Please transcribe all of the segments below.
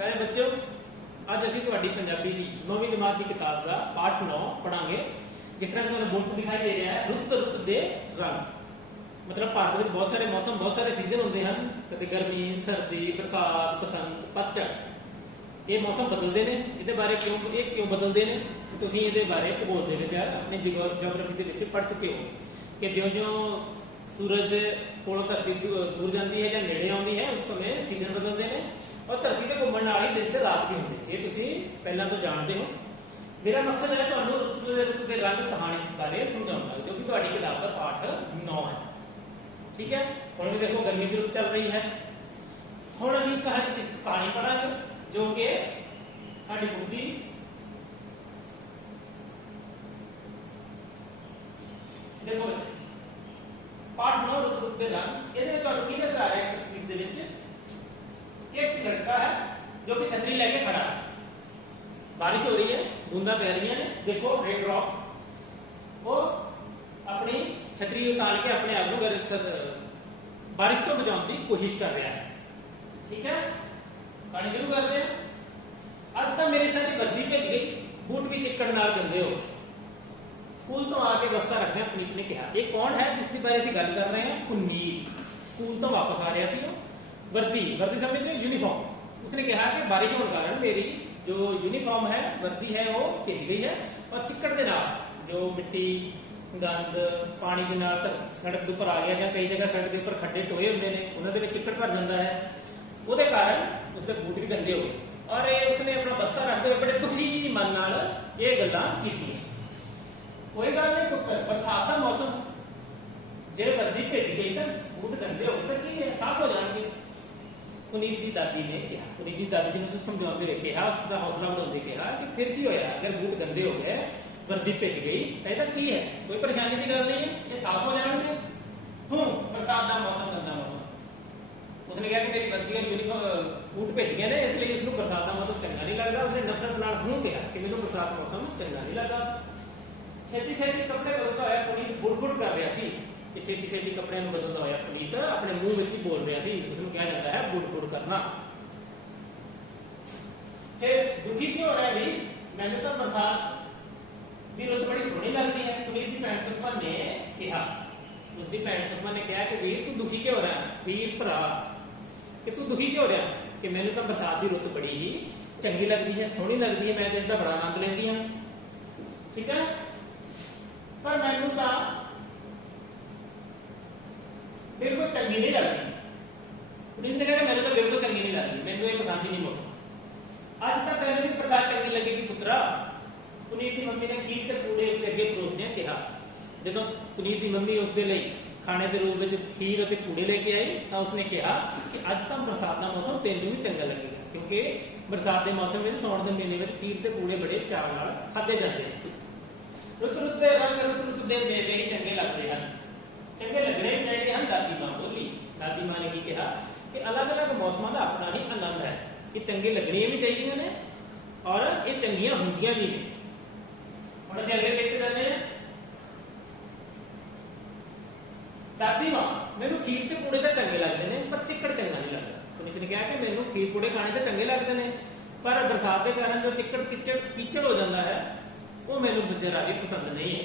प्यारे बच्चों, आज असीं तुहाडी पंजाबी दी 9वीं जमात की किताब का पाठ 9 पढ़ांगे। जिस तरह तुहानूं बुक दिखाई दे रहा है, रुत रुत दे रंग। मतलब भारत में बहुत सारे मौसम, बहुत सारे सीजन होंदे हन। कदे गर्मी, सर्दी, बरसात, बसंत, पतझड़। ये मौसम बदलते हैं। ये बारे क्यों बदलते हैं, तुसीं इहदे बारे भूगोल दे विच अपनी जियोग्राफी दे विच पढ़ चुके हो कि ज्यों-ज्यों सूरज कोलों धरती दूर जाती है या नेड़े आती है, उस समय सीजन बदलते हैं और धरती के घूमण नाल ही दिन ते रात भी होंदी है। ये तुसीं पहलां तो जानते हो। मेरा मकसद है तुहानूं रुत दे रंग कहानी बारे समझाउणा, जो कि तुहाडी किताब का पाठ 9 है। ठीक है, हुण भी देखो गर्मी की रुत चल रही है। हुण असीं कहानी पढ़ांगे जो कि साडी बुक दी देखो पाठ 9 रुत रुत दे रंग। ये तुहानूं की नजर आ रहा है तस्वीर दे विच एक लड़का है जो कि छतरी लेके खड़ा है। बारिश हो रही है, बूंदा पै रही है। देखो रेन ड्रॉप वो अपनी छतरी उतार के अपने आप को बारिश को बचाने की कोशिश कर रहा है। ठीक है, कहानी शुरू करते हैं। अज तक मेरी सारी वर्दी भेज गई, बूट भी चिक्कड़ नाल गंदे हो। स्कूल तो आके बस्ता रखने पुनीत ने कहा। ये कौन है जिसके बारे असीं गल कर रहे हैं? पुनीत। स्कूल तो वापस आ रहा सी, वर्दी समझते हो, यूनीफॉर्म। उसने कहा कि बारिश होने कारण मेरी जो यूनीफॉर्म है, वर्दी है, वो भिज गई है और चिक्कड़ के नाल जो मिट्टी गंद पानी के नाल सड़क के ऊपर आ गया, या कई जगह सड़क के ऊपर खड्डे टोए होंगे ने, उन्होंने चिक्कड़ भर जाता है। उसके कारण उसके बूट भी गंदे हो गए और उसने अपना बस्ता रखते हुए बड़े दुखी मन नाल ये गल्लां कीतियां। कोई गल नहीं पुत्र, बरसात का मौसम जे वर्दी भिज गई तो बूट गंदे हो गए तो की साफ हो जाएंगे। पुनीत की दादी ने कहा, पुनीत की दादी जी ने समझाते हुए कहा, उसका हौसला बढ़ाते कहा कि फिर की होया, अगर बूट गंदे हो गए, वर्दी भिज गई तो की है, कोई परेशानी की गल नहीं है, ये साफ हो जाएंगे। बरसात का मौसम गंदा मौसम। उसने कहा कि मेरी वर्दी और यूनीफॉर्म बूट भिज गए ने, इसलिए उसको बरसात का मौसम चंगा नहीं लगता। उसने नफरत नाल कहा कि मैनूं बरसात का मौसम चंगा नहीं लगता। छेती छेती कपड़े बदलता होया पुनीत बुड़ कर रहा सी कि छेती छेती कपड़े बदलता होया पुनीत अपने मुंह में ही बोल रहा सी। उसमें कहा जाता है बुड़ करना। फिर दुखी क्यों हो रहा है भाई? मैंने तो बरसात की रुत बड़ी सोहनी लगती है। पुनीत की भैन सुखमन ने कहा, उसकी भैन सुखमन ने कहा कि वीर तू दुखी क्यों हो रहा है? वीर भरा कि तू दुखी क्यों हो रहा है? कि मैंने तो बरसात की रुत बड़ी ही चंगी लगती है, सोहनी लगती है, मैं इसका बड़ा आनंद लेती हूँ। ठीक है, पर मैनू तो बिल्कुल चंगी नहीं लगती। पुनीत ने कहा मैंने तो बिल्कुल चंगी नहीं लगती, मैंने ये पसंद ही नहीं मौसम। आज तक कहने की बरसात चंगी लगेगी पुत्रा। पुनीत की मम्मी ने खीर के पूड़े उसके अगे परोसने कहा। जो पुनीत की मम्मी उसके लिए खाने के रूप में खीर और पूड़े लेके आई तो उसने कहा कि अज तक बरसात का मौसम तेनू भी चंगा लगेगा, क्योंकि बरसात के मौसम में साउण के महीने में खीर के पूड़े बड़े चाव नाल खाधे जाते हैं। रुत रुत दे रंग, रुत रुत दे मेवे ही चंगे लगते हैं, चंगे लगने ही चाहिए हैं। दादी मां बोली। दादी मां ने कहा कि अलग अलग मौसमों का अपना ही आनंद है, ये चंगे लगने भी चाहिए ने और ये चंगियां होंदियां भी ने। हुण असीं अगे देखते जाते हैं। दादी मां मैनू खीर के पूड़े तो चंगे लगते हैं पर चिक्कड़ चंगा नहीं लगता। पुनीत ने कहा कि मैनू खीर पूड़े खाने तो चंगे लगते हैं, पर बरसात के कारण जो चिक्कड़ कीचड़ हो जाता है वो मैनू जरा भी पसंद नहीं है।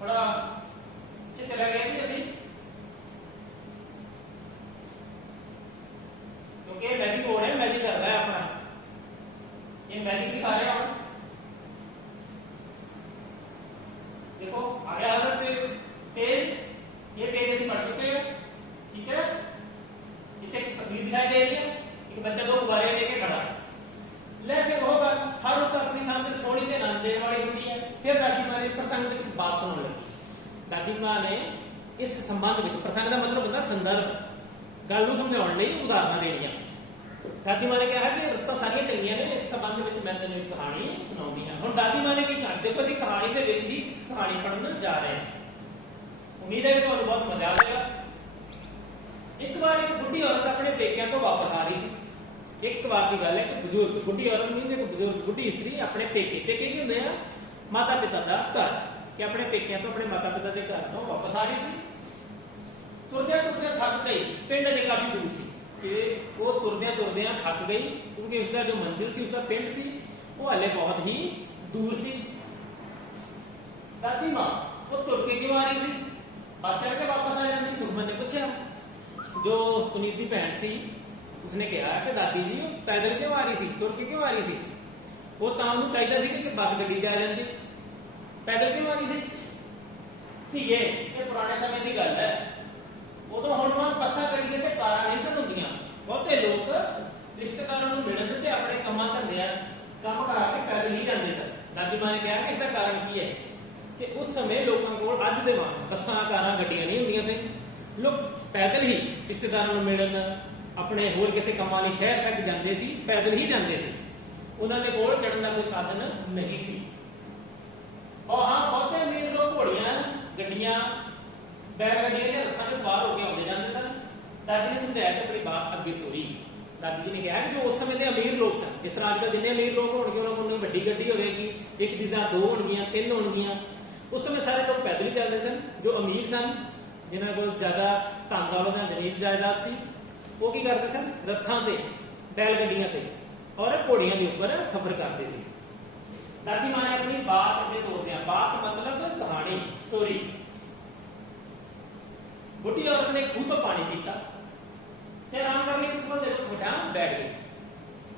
थोड़ा चित्र लग गया कि क्योंकि मैजिक हो रहा है, मैजिक कर रहा है अपना, ये मैजिक दिखा रहे हैं। देखो आगे आ पेज, ये पेज ऐसे पढ़ चुके हैं। ठीक है, एक तस्वीर दिखाई दे रही है, एक बच्चा दो गुब्बारे लेके खड़ा ले। फिर होगा हर रुत अपनी थां ते सोहनी ते आनंद देने वाली होती है। फिर दादी मां ने इस प्रसंग में बात सुनने लगी। दादी मां ने इस संबंध में, प्रसंग का मतलब होता संदर्भ, गल नूं समझाउण लई उदाहरण देणियां। दादी मां ने कहा कि रुत्तां सारियां चंगियां ने, इस संबंध में मैं तैनूं एक कहानी सुणाउंदी हां। हुण दादी मां ने की कहा, देखो असीं कहानी दे विच ही कहानी पढ़न जा रहे हैं। उम्मीद है कि तुहानूं बहुत मजा आवेगा। एक बार एक बुढ़ी औरत अपने पेकिਆਂ ਤੋਂ वापस आ रही थी। एक बार की गल है कि बुजुर्ग बुढ़ी औरत नहीं, एक बुजुर्ग बुढ़ी स्त्री अपने पेके की होंदे आ माता पिता का घर कि अपने पेकिਆਂ ਤੋਂ ਆਪਣੇ ਮਾਤਾ ਪਿਤਾ ਦੇ ਘਰ ਤੋਂ ਵਾਪਸ ਆ ਰਹੀ ਸੀ। ਤੁਰਦਿਆਂ ਤੁਰਦਿਆਂ ਥੱਕ ਗਈ, ਪਿੰਡ ਅਜੇ ਕਾਫੀ ਦੂਰ ਸੀ ਕਿ ਉਹ ਤੁਰਦਿਆਂ ਤੁਰਦਿਆਂ ਥੱਕ ਗਈ ਕਿਉਂਕਿ ਉਸਦਾ ਜੋ ਮੰਜ਼ਿਲ ਸੀ ਉਸਦਾ ਪਿੰਡ ਸੀ ਉਹ ਹਲੇ ਬਹੁਤ ਹੀ ਦੂਰ ਸੀ। ਦਾਦੀ ਮਾਂ ਉਹ ਤੁਰ ਕੇ ਕਿਉਂ ਆ ਰਹੀ ਸੀ? ਬੱਸ ਚੜ ਕੇ ਵਾਪਸ ਆ ਜਾਂਦੀ। ਸੁਖਮਨ ਨੇ ਪੁੱਛਿਆ, ਜੋ ਪੁਨੀਤ ਦੀ ਭੈਣ ਸੀ ਉਸਨੇ ਕਿਹਾ ਕਿ ਦਾਦੀ ਜੀ ਉਹ ਪੈਦਲ ਕਿਉਂ ਆ ਰਹੀ ਸੀ, ਤੁਰ ਕੇ ਕਿਉਂ ਆ ਰਹੀ ਸੀ? ਉਹ ਤਾਂ ਉਹਨੂੰ ਚਾਹੀਦਾ ਸੀ ਕਿ ਬੱਸ ਗੱਡੀ ਜਾ ਜਾਂਦੀ, ਪੈਦਲ ਕਿਉਂ ਆ ਰਹੀ ਸੀ? ਧੀਏ ਇਹ ਪੁਰਾਣੇ ਸਮੇਂ ਦੀ ਗੱਲ ਹੈ, ਉਦੋਂ ਹੁਣ ਬੱਸਾਂ ਗੱਡੀਆਂ ਤੇ ਕਾਰਾਂ ਨਹੀਂ ਸਨ ਹੁੰਦੀਆਂ। ਬਹੁਤੇ ਲੋਕ ਰਿਸ਼ਤੇਦਾਰਾਂ ਨੂੰ ਮਿਲਣ ਤੇ ਆਪਣੇ ਕੰਮਾਂ ਧੰਦਿਆਂ ਕੰਮ ਕਰਾ ਕੇ ਪੈਦਲ ਹੀ ਜਾਂਦੇ ਸਨ। ਦਾਦੀ ਮਾਂ ਨੇ ਕਿਹਾ ਕਿ ਇਸਦਾ ਕਾਰਨ ਕੀ ਹੈ ਕਿ ਉਸ ਸਮੇਂ ਲੋਕਾਂ ਕੋਲ ਅੱਜ ਦੇ ਵਾਂਗ ਬੱਸਾਂ ਕਾਰਾਂ ਗੱਡੀਆਂ ਨਹੀਂ ਹੁੰਦੀਆਂ ਸੀ। ਲੋਕ ਪੈਦਲ ਹੀ ਰਿਸ਼ਤੇਦਾਰਾਂ ਨੂੰ ਮਿਲਣ, ਆਪਣੇ ਹੋਰ ਕਿਸੇ ਕੰਮਾਂ ਲਈ ਸ਼ਹਿਰ ਤੱਕ ਜਾਂਦੇ ਸੀ, ਪੈਦਲ ਹੀ ਜਾਂਦੇ ਸੀ। ਉਹਨਾਂ ਦੇ ਕੋਲ ਚੜ੍ਹਨ ਦਾ ਕੋਈ ਸਾਧਨ ਨਹੀਂ ਸੀ। ਔਰ ਹਾਂ ਬਹੁਤੇ ਅਮੀਰ ਲੋਕ ਘੋੜੀਆਂ, ਗੱਡੀਆਂ, ਬੈਲ ਗੱਡੀਆਂ ਜਾਂ ਰੱਥਾਂ ਤੇ ਸਵਾਰ ਹੋ ਕੇ ਆਉਂਦੇ ਜਾਂਦੇ ਸਨ। ਦਾਦੀ ਨੇ ਸਮਝਾਇਆ ਕਿ ਆਪਣੀ ਬਾਤ ਅੱਗੇ ਤੋਰੀ। ਦਾਦੀ ਜੀ ਨੇ ਕਿਹਾ ਕਿ ਜੋ ਉਸ ਸਮੇਂ ਦੇ ਅਮੀਰ ਲੋਕ ਸਨ, ਜਿਸ ਤਰ੍ਹਾਂ ਅੱਜ ਕੱਲ੍ਹ ਜਿੰਨੇ ਅਮੀਰ ਲੋਕ ਹੋਣਗੇ ਉਹਨਾਂ ਕੋਲ ਵੱਡੀ ਗੱਡੀ ਹੋਵੇਗੀ, ਇੱਕ ਦੀ ਥਾਂ 2 ਹੋਣਗੀਆਂ, 3 ਹੋਣਗੀਆਂ। ਉਸ ਸਮੇਂ ਸਾਰੇ ਲੋਕ ਪੈਦਲ ਹੀ ਚੱਲਦੇ ਸਨ। ਜੋ ਅਮੀਰ ਸਨ, ਜਿਨ੍ਹਾਂ ਕੋਲ ਜ਼ਿਆਦਾ ਧਨ ਦੌਲਤ ਜਾਂ ਜ਼ਮੀਨ ਜਾਇਦਾਦ ਸੀ, ਉਹ ਕੀ ਕਰਦੇ ਸਨ? ਰੱਥਾਂ ਤੇ, ਬੈਲ ਗੱਡੀਆਂ ਤੇ ਔਰ ਘੋੜੀਆਂ ਦੇ ਉੱਪਰ ਸਫ਼ਰ ਕਰਦੇ ਸੀ। ਦਾਦੀ ਮਾਂ ਨੇ ਆਪਣੀ ਬਾਤ ਅੱਗੇ ਤੋਰਦਿਆਂ, ਬਾਤ ਮਤਲਬ ਕਹਾਣੀ, ਸਟੋਰੀ। ਬੁੱਢੀ ਔਰਤ ਨੇ ਖੂਹ ਤੋਂ ਪਾਣੀ ਪੀਤਾ ਤੇ ਆਰਾਮ ਕਰਕੇ ਪਿੱਪਲ ਦੇ ਰੁੱਖ ਹੇਠਾਂ ਬੈਠ ਗਈ।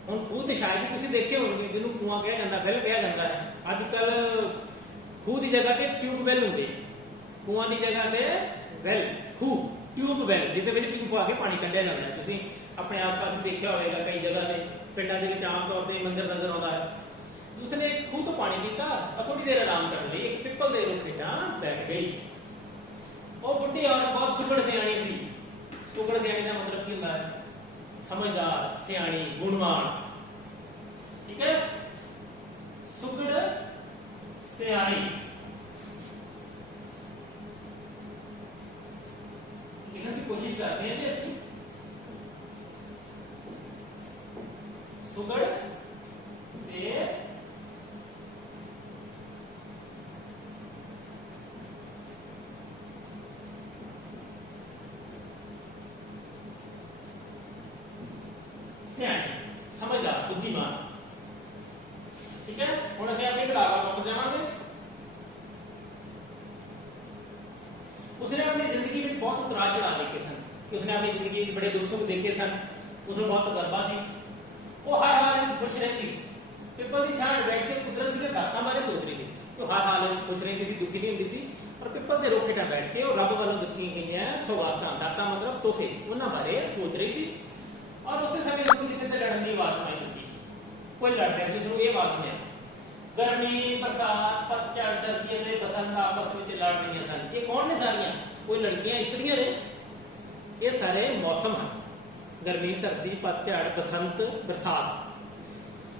ਹੁਣ ਖੂਹ ਤੇ ਸ਼ਾਇਦ ਹੀ ਤੁਸੀਂ ਦੇਖੇ ਹੋਣਗੇ, ਜਿਹਨੂੰ ਕੂਆ ਕਿਹਾ ਜਾਂਦਾ, ਵੈਲ ਕਿਹਾ ਜਾਂਦਾ ਹੈ। ਅੱਜ ਕੱਲ ਖੂਹ ਦੀ ਜਗ੍ਹਾ ਤੇ ਟਿਊਬਵੈਲ ਹੁੰਦੇ, ਕੂਆਂ ਦੀ ਜਗ੍ਹਾ ਤੇ ਵੈਲ, ਖੂਹ, ਟਿਊਬਵੈਲ, ਜਿਹਦੇ ਵਿੱਚ ਟਿਊਬ ਪਾ ਕੇ ਪਾਣੀ ਕੱਢਿਆ ਜਾਂਦਾ ਹੈ। ਤੁਸੀਂ ਆਪਣੇ ਆਸ-ਪਾਸ ਦੇਖਿਆ ਹੋਵੇਗਾ, ਕਈ ਜਗ੍ਹਾ ਤੇ ਪਿੰਡਾਂ ਦੇ ਵਿੱਚ ਆਮ ਤੌਰ ਤੇ ਮੰਜ਼ਰ ਨਜ਼ਰ ਆਉਂਦਾ ਹੈ। ਉਸਨੇ ਖੂਹ ਤੋਂ ਪਾਣੀ ਪੀਤਾ ਔਰ ਥੋੜੀ ਦੇਰ ਆਰਾਮ ਕਰਨ ਲਈ ਇੱਕ ਪਿੱਪਲ ਦੇ ਰੁੱਖ ਹੇਠਾਂ ਬੈਠ ਗਈ। ਉਹ ਬੁੱਢੀ ਔਰਤ ਬਹੁਤ ਸੁਘੜ ਸਿਆਣੀ ਸੀ। ਸੁਘੜ ਸਿਆਣੀ ਦਾ ਮਤਲਬ ਕੀ ਹੁੰਦਾ ਹੈ? ਸਮਝਦਾਰ, ਸਿਆਣੀ, ਗੁਣਵਾਨ। ਠੀਕ ਹੈ, ਸੁਘੜ ਸਿਆਣੀ। ਲਿਖਣ ਦੀ ਕੋਸ਼ਿਸ਼ ਕਰਦੇ ਹਾਂ ਜੀ ਅਸੀਂ। ਸੁਘੜ ਤੇ ਸਿਆਣੀ, ਸਮਝਦਾਰ, ਬੁੱਧੀਮਾਨ। ਠੀਕ ਹੈ, ਹੁਣ ਅਸੀਂ ਆਪਣੀ ਕਿਤਾਬ ਵੱਲ ਵਾਪਸ ਜਾਵਾਂਗੇ। ਉਸਨੇ ਆਪਣੀ ਜ਼ਿੰਦਗੀ ਵਿੱਚ ਬਹੁਤ ਉਤਰਾਅ ਚੜ੍ਹਾਅ ਦੇਖੇ ਸਨ ਕਿ ਉਸਨੇ ਆਪਣੀ ਜ਼ਿੰਦਗੀ ਵਿੱਚ ਬੜੇ ਦੁੱਖ ਸੁੱਖ ਦੇਖੇ ਸਨ। ਉਸਨੂੰ ਬਹੁਤ ਤਜਰਬਾ ਸੀ। ਉਹ ਹਰ ਹਾਲ ਵਿੱਚ ਖੁਸ਼ ਰਹਿੰਦੀ। ਪਿੱਪਲ ਦੀ ਛਾਂ ਬੈਠ ਕੇ ਕੁਦਰਤ ਦੀਆਂ ਦਾਤਾਂ ਬਾਰੇ ਸੋਚ ਰਹੀ ਸੀ। ਉਹ ਹਰ ਹਾਲ ਵਿੱਚ ਖੁਸ਼ ਰਹਿੰਦੀ ਸੀ, ਦੁਖੀ ਨਹੀਂ ਹੁੰਦੀ ਸੀ। ਪਰ ਪਿੱਪਲ ਦੇ ਰੁੱਖ ਹੇਠਾਂ ਬੈਠ ਕੇ ਉਹ ਰੱਬ ਵੱਲੋਂ ਦਿੱਤੀਆਂ ਗਈਆਂ ਸੌਗਾਤਾਂ, ਦਾਤਾਂ ਮਤਲਬ ਤੋਹਫੇ, ਉਹਨਾਂ ਬਾਰੇ ਸੋਚ ਰਹੀ ਸੀ। ਔਰ ਉਸੇ ਸਮੇਂ ਉਸਨੂੰ ਕਿਸੇ ਤੇ ਲੜਨ ਦੀ ਆਵਾਜ਼ ਸੁਣਾਈ ਦਿੱਤੀ। ਕੋਈ ਲੜ ਰਿਹਾ ਸੀ, ਉਸਨੂੰ ਇਹ ਆਵਾਜ਼ ਸੁਣਿਆ। ਗਰਮੀ, ਬਰਸਾਤ, ਪਤਝੜ, ਸਰਦੀ ਅਤੇ ਬਸੰਤ ਆਪਸ ਵਿੱਚ ਲੜ ਰਹੀਆਂ ਸਨ। ਇਹ ਕੌਣ ਨੇ ਸਾਰੀਆਂ? ਕੋਈ ਲੜਕੀਆਂ, ਇਸਤਰੀਆਂ ਨੇ। ਇਹ ਸਾਰੇ ਮੌਸਮ ਹਨ। ਗਰਮੀ, ਸਰਦੀ, ਪਤਝੜ, ਬਸੰਤ, ਬਰਸਾਤ।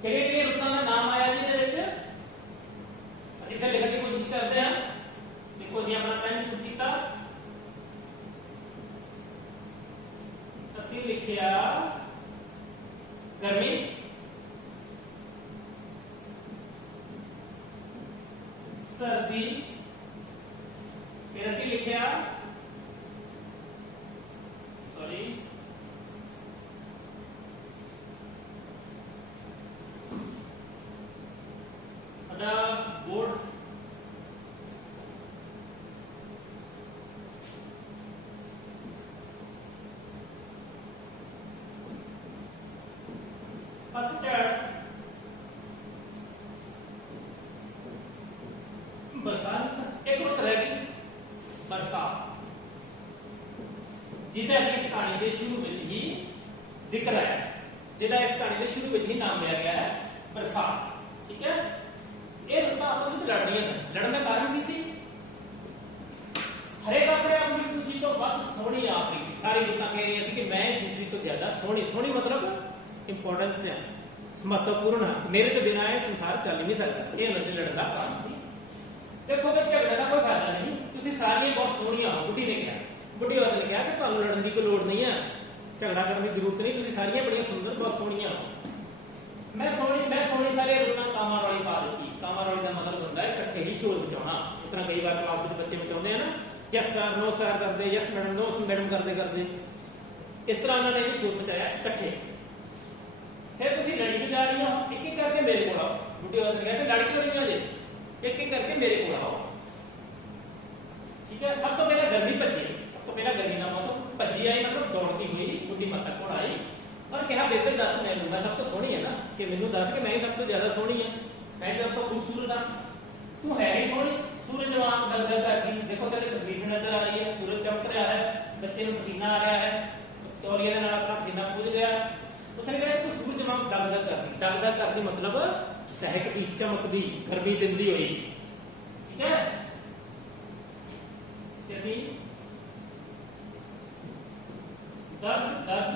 ਕਿਹੜੇ ਰੁੱਤਾਂ ਦਾ ਨਾਮ ਆਇਆ ਜੀ ਇਹਦੇ ਵਿੱਚ? ਅਸੀਂ ਇੱਥੇ ਲਿਖਣ ਦੀ ਕੋਸ਼ਿਸ਼ ਕਰਦੇ ਹਾਂ। ਦੇਖੋ ਜੀ, ਆਪਣਾ ਪੈਨ ਚੂਜ਼ ਕੀਤਾ, ਅਸੀਂ ਲਿਖਿਆ ਗਰਮੀ, सर्दी, फिर ਅਸੀਂ ਲਿਖਿਆ सॉरी अदा बोर्ड पतझड़, बसंत, एक रुत रहेगी बरसात, जिहदा इस कहानी के शुरू में ही जिक्र है, जिहदा इस कहानी के शुरू में ही नाम लिया गया है बरसात। ठीक है, ये रुतां आपस में लड़ रही सन। लड़न का कारण की सी? हरेक अपने आप में दूसरी तो वध सोहनी आप रही थी। सारी रुतां कह रही थी कि मैं दूसरी तो ज्यादा सोहनी। सोहनी मतलब इंपॉर्टेंट है, महत्वपूर्ण है, मेरे तो बिना ये संसार चल नहीं सकता। ये उन्होंने लड़न का कारण सी। देखो बे झगड़े का कोई फायदा नहीं, तुसी सारियां बहुत सोहणियां हो। बुढ़ी ने कहा, बुढ़ी औरत ने कहा कि तुहानू लड़न की कोई लोड़ नहीं है, झगड़ा करने की जरूरत नहीं, तुसी सारियां बड़ियां सुंदर, बहुत सोहणियां हो। मैं सोहनी सारे रुतां कामां वाली पा दी। कामां वाली का मतलब होता है इकट्ठे ही शोर मचाउणा, जिस तरह कई बार क्लास में बच्चे बचाते हैं ना, यस सर नो सर करते, यस मैडम नो मैडम करते करते, इस तरह उन्होंने शोर मचाया इकट्ठे। फिर तुम लड़की जा रही हो, एक एक करके मेरे को आओ। बुढ़ी औरत ने कहा लड़की हो रही हो जे, एक एक करके मेरे को आओ। ठीक है, सब तो पहले गर्मी भजी, सब तो पहले गर्मी का मौसम भजी आई, मतलब दौड़ती हुई बुढ़ी माता को आई और कहा बेबे दस मैं लूंगा, सब तो सोहनी है ना, कि मैनू दस कि मैं ही सब तो ज्यादा सोहनी है, मैं जब तो खूबसूरत हाँ, तू है ही सोहनी। सूरज जवान दगदग करती, देखो तेरी तस्वीर में नजर आ रही है, सूरज चमक रहा है, बच्चे में पसीना आ रहा है, तौलिए के नाल अपना पसीना पूज गया। उसने कहा तू सूरज जवान दगदग करती, दगदग करती मतलब दहकती चमकती गर्मी दिंदी हुई। ठीक है, जैसी दग दग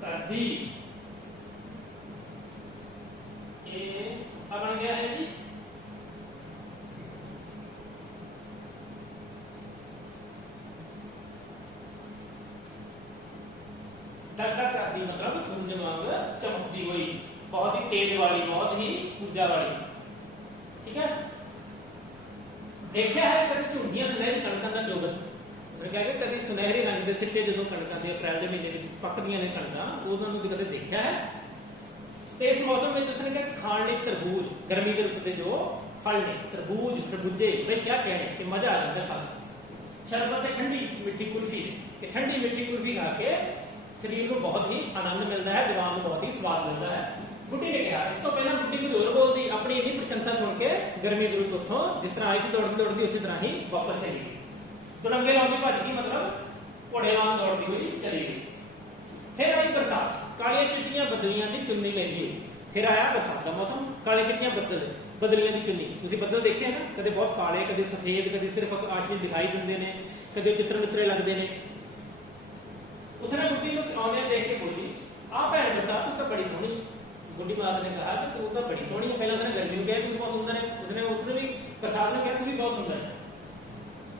करती, ये बन गया है जी दगदग करती मतलब सूरज वांग चमकती हुई, बहुत ही तेज वाली, बहुत ही ऊर्जा वाली। ठीक है, देखा है कभी झुंडियां सुनहरी कणकों का जोगत, क्या कभी सुनहरे रंग के सिक्के जो कणकों के अप्रैल के महीने में पकदियां ने कणकों, उन्होंने भी कभी देखा है। तो इस मौसम में उसने कहा खाण ਲਈ तरबूज, गर्मी के रुत के जो फल ने तरबूज खरबूजे, भाई क्या कहने कि मजा आ जाता है खा के। शरबत ठंडी मिठी कुल्फी, कि ठंडी मिठी कुल्फी खा के शरीर को बहुत ही आनंद मिलता है, जवान को बहुत ही स्वाद मिलता है। बुढ़ी ने कहा, इस तो पहला बुढ़ी को जोर बोलती, अपनी इन्नी प्रशंसा सुन के गर्मी की रुत उतों जिस तरह आई सी दौड़ती दौड़ती उसी तरह ही वापस चली गई। तुरंगे लाउंदी भज गई, मतलब घोड़े वांग दौड़ती हुई चली गई। फिर आई बरसात, कालियां चिट्टियां बदलियां की चुन्नी लेंदी। फिर आया बरसात का मौसम, काले चिट्टियां बदल बदलियां की चुन्नी, तुसीं बदल देखे ना, कदे बहुत काले, कदे सफेद, कदे सिर्फ आकाश में दिखाई दिंदे ने, कदे चित्र मित्रे लगते ने। उसने बुढ़ी को आउंदे देख के बोली, आ भैन बरसात तू तो बड़ी सोहनी। बुढ़ी माता ने कहा कि तू तो बड़ी सोहनी है। पहले उसने गर्मी को कहा तू बहुत सुंदर है, उसने भी बरसात ने कहा तू भी बहुत सुंदर है।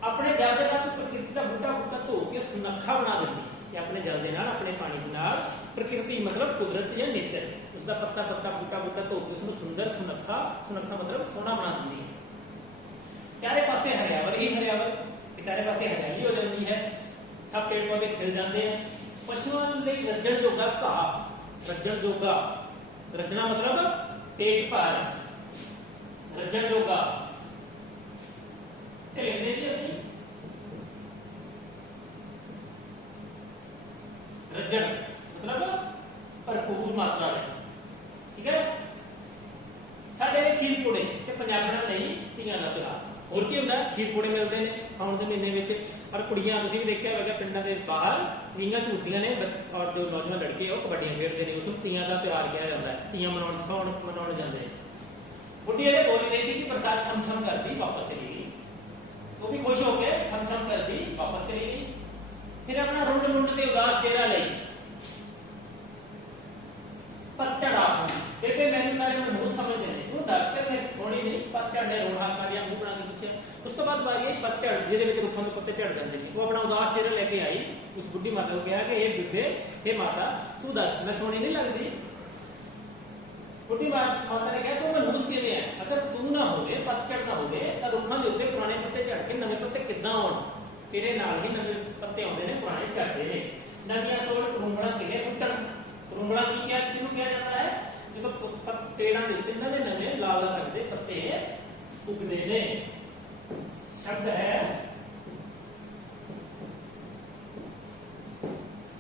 अपने जल के नाल प्रकृति का बूटा बूटा धो के सुनखा बना देती, कि अपने जल के नाल अपने पानी के नाल प्रकृति मतलब कुदरत या नेचर, उसका पत्ता पत्ता बूटा बूटा धो के उसको सुंदर सुनखा, सुनखा मतलब सोना बना देती है। चारे पासे हरियावल ही हरियावल, चारे पासे हरियाली हो जाती है, सब पेड़ पौधे खिल जाते हैं। पशुओं लिए रजन जोगा घाह, रजन जोगा, रजना मतलब पेट भार, रजन जोगा रजन मतलब भरपूर मात्रा में। ठीक है, साडे खीर पूड़े ते पंजाबीਆਂ ਲਈ ਧੀਆਂ ਦਾ ਤਿਉਹਾਰ, ਹੋਰ ਕੀ ਹੁੰਦਾ, खीर पूड़े मिलते हैं साउन के महीने में। और कुड़ियां तुसीं भी देखिया होगा पिंडां दे बाहर कुड़ियां झूटदियां ने, और जो नौजवान लड़के वो कबड्डियां खेडदे ने, उसनूं तीयां दा त्योहार कहा जाता है, तीयां मनाउण साउन मनाउण जांदे ने। बुढ़ी ये बोल रही थी कि बरसात छम छम करती वापस चली गई, वो भी खुश होके छम छम करती वापस चली गई। फिर अपना रुंड रुंड ते उदास चेहरा लई पतझड़ आ, बेबे मैनू सारे मुंह समझदे ने, तू दस के मैं सोहनी नहीं, पतझड़ ने रोहा कर मुंह बना के पूछे। उस तो बाद बारी आई पतझड़, जिहदे विच रुखां दे पत्ते झड़ जांदे ने। वो अपना उदास चेहरा लेके आई, उस बुढ़ी माता को कहा कि हे बेबे, हे माता तू दस मैं सोहनी नहीं लगदी। बुढ़ी माता ने कहा तू मनहूस किवें है, अगर तू ना होवे, पतझड़ ना होवे तां रुखां दे उत्ते पुराने पत्ते झड़ के नवे पत्ते किद्दां आउण, तेरे नाल ही नवे पत्ते आउंदे ने, पुराने झड़दे ने। नवीआं सोड़ करूंबड़ा किवें फुੱਟਣ, करूंबड़ा की क्या किहनूं कहा जाता है, जो पेड़ां दे उत्ते नवे नवे लाल रंग दे पत्ते उगदे ने। शब्द है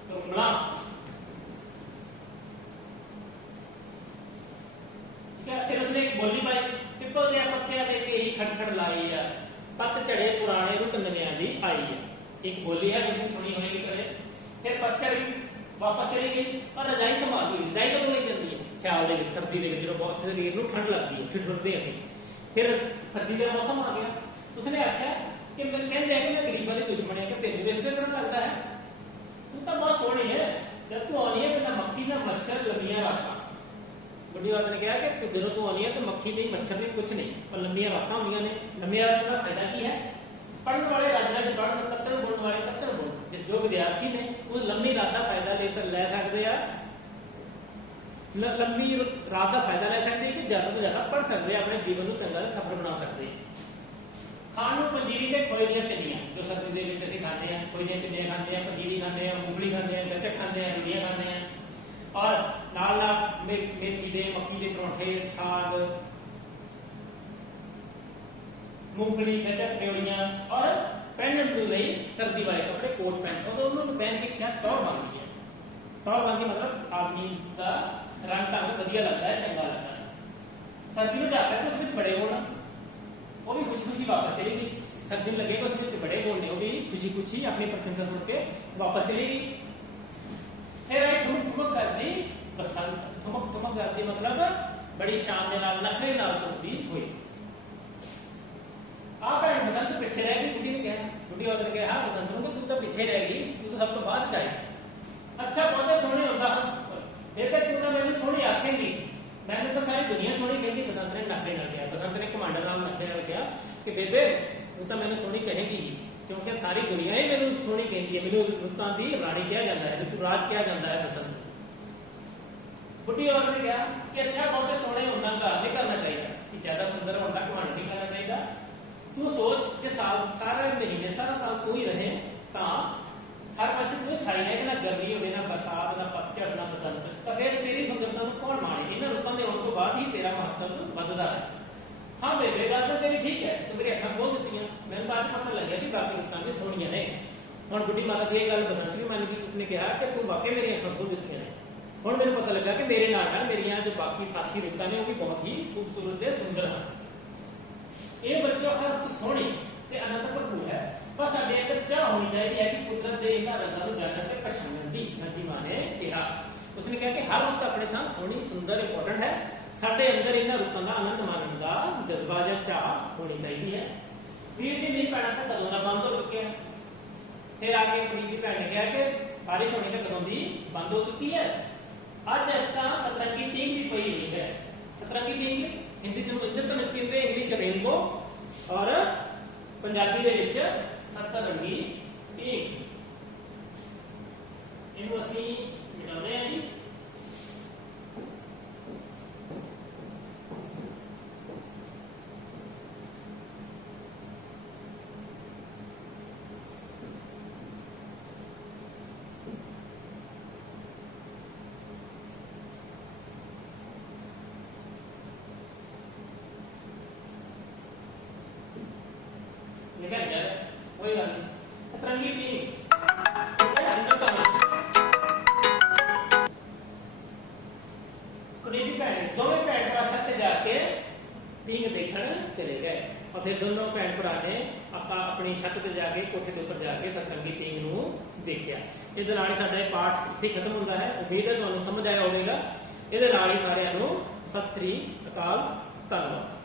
करूंबड़ा। फिर उसने एक बोली पाई, पिपल दे पत्तियां दे के ही खड़खड़ लाई है, पतझड़े पुराने रुत नवियां दी आई है। एक बोली है जिसने सुनी होगी कदे। फिर पतझड़ वापस चली गई और रजाई संभाल ली। रजाई कदों लई जांदी है, सियाल दे विच, सर्दी दे विच, जो बहुत शरीर नूं ठंड लगदी है, ठिठुरदे असीं। फिर सर्दी का मौसम आ गया, उसने आख्या कि मैं कहंदे कि मैं गरीबां दे दुश्मन है, कि तेरे बेइज्जती करन लगदा है, तू तां बहुत सोहनी है, जब तू आनी है ना मक्खी ना मच्छर लंबियां रातां। बुढ़ी माता ने कहा कि जो तू आनी है तो मक्खी नहीं, मच्छर नहीं, कुछ नहीं, पर लंबियां रातां होंदियां ने। लंबियां रातां का फायदा की है, पढ़ने वाले राजा च पढ़न, कत्तर बोलने वाले कत्तर बोल, जो विद्यार्थी ने वो लंबी रात का फायदा ले सकते हैं। लंबी रात का फायदा ले सकते हैं, ज्यादा तो ज्यादा पढ़ सकते हैं, अपने जीवन को चंगा सफल बना सकते हैं। खाण ਨੂੰ ਪੰਜੀਰੀ ਤੇ ਖੋਏ ਦੀਆਂ ਪਿੰਨੀਆਂ ਜੋ ਸਰਦੀ ਦੇ ਵਿੱਚ ਅਸੀਂ ਖਾਂਦੇ ਹਾਂ, ਖੋਏ ਦੀਆਂ ਪਿੰਨੀਆਂ ਖਾਂਦੇ ਹਾਂ, ਪੰਜੀਰੀ ਖਾਂਦੇ ਹਾਂ, ਮੂੰਗਫਲੀ ਖਾਂਦੇ ਹਾਂ, ਗੱਚਕ ਖਾਂਦੇ ਹਾਂ, ਰੁੜੀਆਂ ਖਾਂਦੇ ਹਾਂ, ਔਰ ਨਾਲ ਨਾਲ ਮੇਥੀ ਦੇ ਮੱਕੀ ਦੇ ਪਰੌਂਠੇ, ਸਾਗ, मूंगफली, गचक, रेवड़ियां और पहनने के लिए सर्दी वाले कपड़े कोट पैंट और उन्होंने पहन के क्या टॉर बांधी है। टॉर बांधी मतलब आदमी का रंग ढंग बढ़िया लगता है, चंगा लगता है। सर्दी में जाता है तो उसमें बड़े होना, वो भी खुशी खुशी वापस चलेगी। सर्दी में लगेगा उसमें बड़े होने, वो भी खुशी खुशी अपनी प्रशंसा सुन के वापस चलेगी। फिर आई ठुमक ठुमक कर दी बसंत। ठुमक ठुमक कर दी मतलब बड़ी शान के नाल नखरे नाल तुरदी हुई। आप बसंत पीछे रह गई, बुढ़ी ने कहा, बुढ़ी औरत ने कहा हाँ बसंत को तू तो पीछे रह गई, तू तो सब तो बाद जाए। अच्छा पौधे सोने होता बेटे तू तो मैंने सोनी आखेंगी, मैंने तो सारी दुनिया सोनी कहेगी। बसंत ने नखरे न किया, बसंत ने कमांडर नाम नखरे न किया कि बेबे तू तो मैंने सोनी कहेगी क्योंकि सारी दुनिया ही मैंने सोनी कहती है, मैंने रुत्तां दी रानी कहा जाता है, तू राज कहा जाता है बसंत। बुढ़ी औरत ने कहा कि अच्छा पौधे सोने होना घर नहीं करना चाहिए, कि ज्यादा सुंदर होना घमंड नहीं करना चाहिए। तू सोच कि साल सारा महीने सारा साल तू ही रहे तो हर पासे तू छाई रहे, ना गर्मी हो ना बरसात ना पतझड़ ना बसंत, तो फिर तेरी सुंदरता को कौन माने। इन्होंने रुतों के होने तो बाद ही तेरा महत्व बढ़ता है। हाँ बेबे गल तो तेरी ठीक है, तू मेरी अखां खोल दी, मैंने बाद पता लगे कि बाकी रुतां भी सोहणियां ने। हुण बुढ़ी माता की गल बसंत भी मान गई, उसने कहा कि तू वाकई मेरी अखां खोल दी ने। हुण मैनूं पता लगा कि मेरे नाल मेरियां जो बाकी साथी रुतां ने वो भी बहुत ही खूबसूरत ते सुंदर हैं। ये बच्चों हर रुत सोहनी ते आनंद भरपूर है, बस साडे अंदर चाह होनी चाहिए है कि कुदरत के इन्हां रंगां नूं जानण ते पछाणन दी। नदी मां ने कहा, उसने कहा कि हर रुत अपने थां सोहनी सुंदर इंपोर्टेंट है, साडे अंदर इन्हां रुतां दा आनंद माणन दा जज्बा जां चाह होनी चाहिए है। वीर जी नहीं पैना तो कदों दा बंद हो चुके हैं। फिर आके अपनी दी भैन ने कहा कि बारिश होनी तो कदों दी बंद हो चुकी है। अज इस तरह सतरंगी टीम भी पई हुई है। सतरंगी टीम हिंदी इधर तो कहते इंग्लिश रेनबो और पंजाबी दे विच सतरंगी टीम। इन्हू असीं मिटाउने हैं जी। लिखा गया है वही गल सतरंगी टीम कुड़ी भैन दोवें भैन भरा छत जाके पींग देखण चले गए और फिर दोनों भैन भरा ने अपनी छत ते जाके कोठे के ऊपर जाके सतरंगी टीम नूं देखिया। इहदे नाल ही साडा पाठ इत्थे खत्म हुंदा है। उम्मीद है तुहानूं समझ आया होवेगा। इहदे नाल ही सारिआं नूं सत श्री अकाल, धन्नवाद।